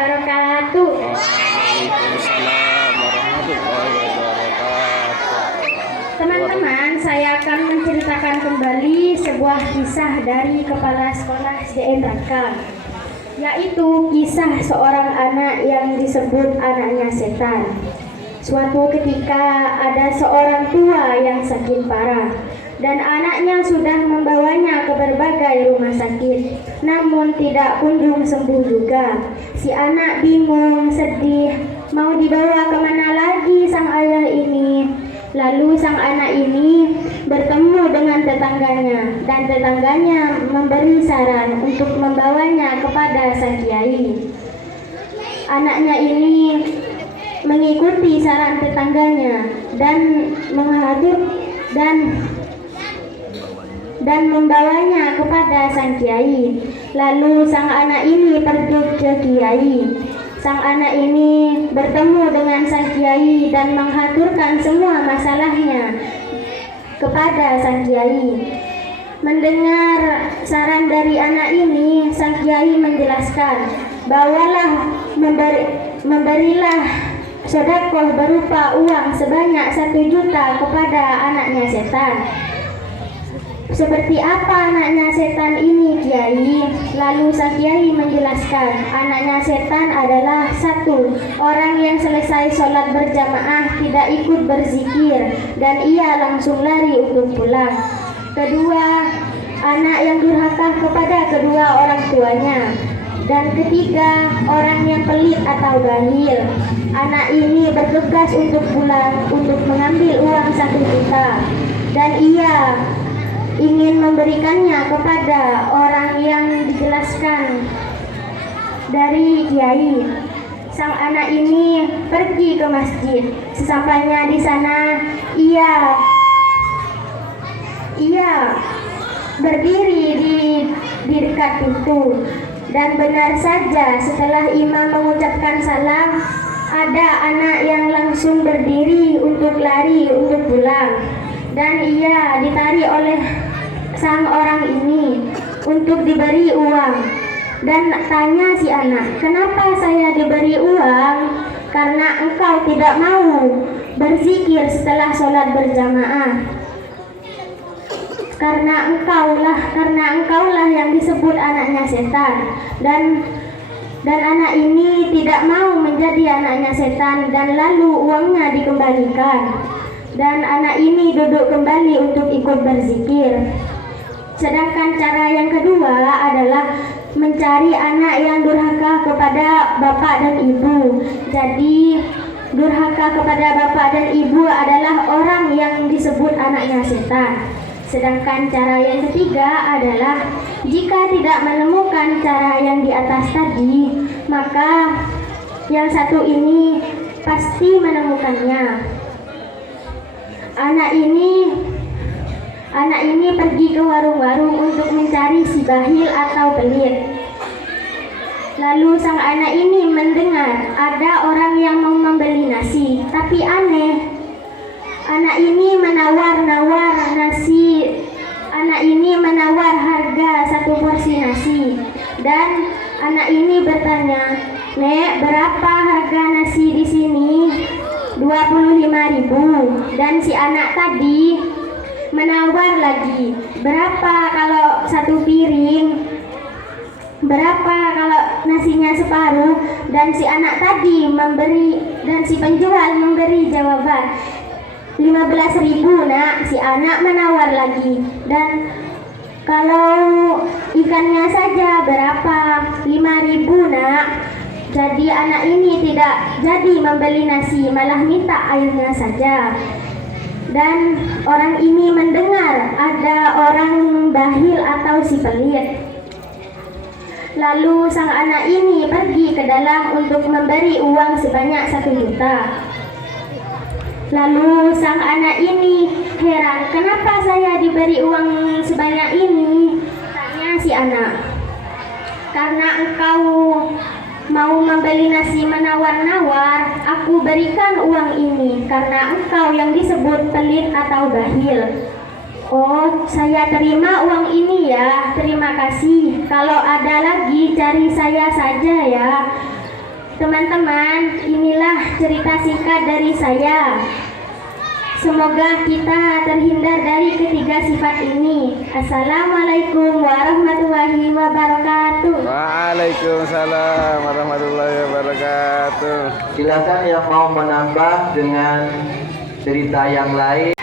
wabarakatuh. Waalaikumsalam warahmatullahi wabarakatuh. Teman-teman, saya akan menceritakan kembali sebuah kisah dari kepala sekolah SDN Rakal, yaitu kisah seorang anak yang disebut anaknya setan. Suatu ketika ada seorang tua yang sakit parah dan anaknya sudah membawanya ke berbagai rumah sakit, namun tidak kunjung sembuh juga. Si anak bingung, sedih, mau dibawa kemana lagi sang ayah ini. Lalu sang anak ini bertemu dengan tetangganya, dan tetangganya memberi saran untuk membawanya kepada sang kiai. Anaknya ini mengikuti saran tetangganya dan menghadir dan membawanya kepada sang kiai. Lalu sang anak ini pergi ke kiai. Sang anak ini bertemu dengan sang kiai dan mengaturkan semua masalahnya kepada sang kiai. Mendengar saran dari anak ini, sang kiai menjelaskan, memberilah sedekah berupa uang sebanyak 1 juta kepada anaknya setan. Seperti apa anaknya setan ini, Kiai? Lalu sang Kiai menjelaskan, anaknya setan adalah 1, orang yang selesai sholat berjamaah tidak ikut berzikir dan ia langsung lari untuk pulang. 2, anak yang durhaka kepada kedua orang tuanya. Dan 3, orang yang pelit atau bahil. Anak ini bergegas untuk pulang untuk mengambil uang 1 juta dan ia ingin memberikannya kepada orang yang dijelaskan dari kiai. Sang anak ini pergi ke masjid. Sesampainya di sana, ia berdiri di dekat pintu. Dan benar saja, setelah imam mengucapkan salam, ada anak yang langsung berdiri untuk lari untuk pulang. Dan ia ditarik oleh sang orang ini untuk diberi uang. Dan tanya si anak, kenapa saya diberi uang? Karena engkau tidak mau berzikir setelah sholat berjamaah. Karena engkaulah yang disebut anaknya setan. Dan anak ini tidak mau menjadi anaknya setan, dan lalu uangnya dikembalikan. Dan anak ini duduk kembali untuk ikut berzikir. Sedangkan cara yang kedua adalah mencari anak yang durhaka kepada bapak dan ibu. Jadi durhaka kepada bapak dan ibu adalah orang yang disebut anaknya setan. Sedangkan cara yang ketiga adalah jika tidak menemukan cara yang di atas tadi, maka yang satu ini pasti menemukannya. Anak ini pergi ke warung-warung untuk mencari si bahil atau pelit. Lalu sang anak ini mendengar ada orang yang mau membeli nasi, tapi aneh. Anak ini menawar nasi. Anak ini menawar harga 1 porsi nasi. Dan anak ini bertanya, "Nek, berapa harga nasi di sini?" 25.000. Dan si anak tadi menawar lagi, "Berapa kalau 1 piring? Berapa kalau nasinya separuh?" Dan si anak tadi si penjual memberi jawaban, 15.000 nak. Si anak menawar lagi, dan kalau ikannya saja berapa? 5.000 nak. Jadi anak ini tidak jadi membeli nasi, malah minta airnya saja. Dan orang ini mendengar ada orang bahil atau si pelit. Lalu sang anak ini pergi ke dalam untuk memberi uang sebanyak 1 juta. Lalu sang anak ini heran, kenapa saya diberi uang sebanyak ini? Tanya si anak, karena engkau mau membeli nasi menawar-nawar, aku berikan uang ini karena engkau yang disebut pelit atau bahil. Oh, saya terima uang ini ya, terima kasih. Kalau ada lagi cari saya saja ya. Teman-teman, inilah cerita singkat dari saya. Semoga kita terhindar dari ketiga sifat ini. Assalamualaikum warahmatullahi wabarakatuh. Waalaikumsalam warahmatullahi wabarakatuh. Silakan yang mau menambah dengan cerita yang lain.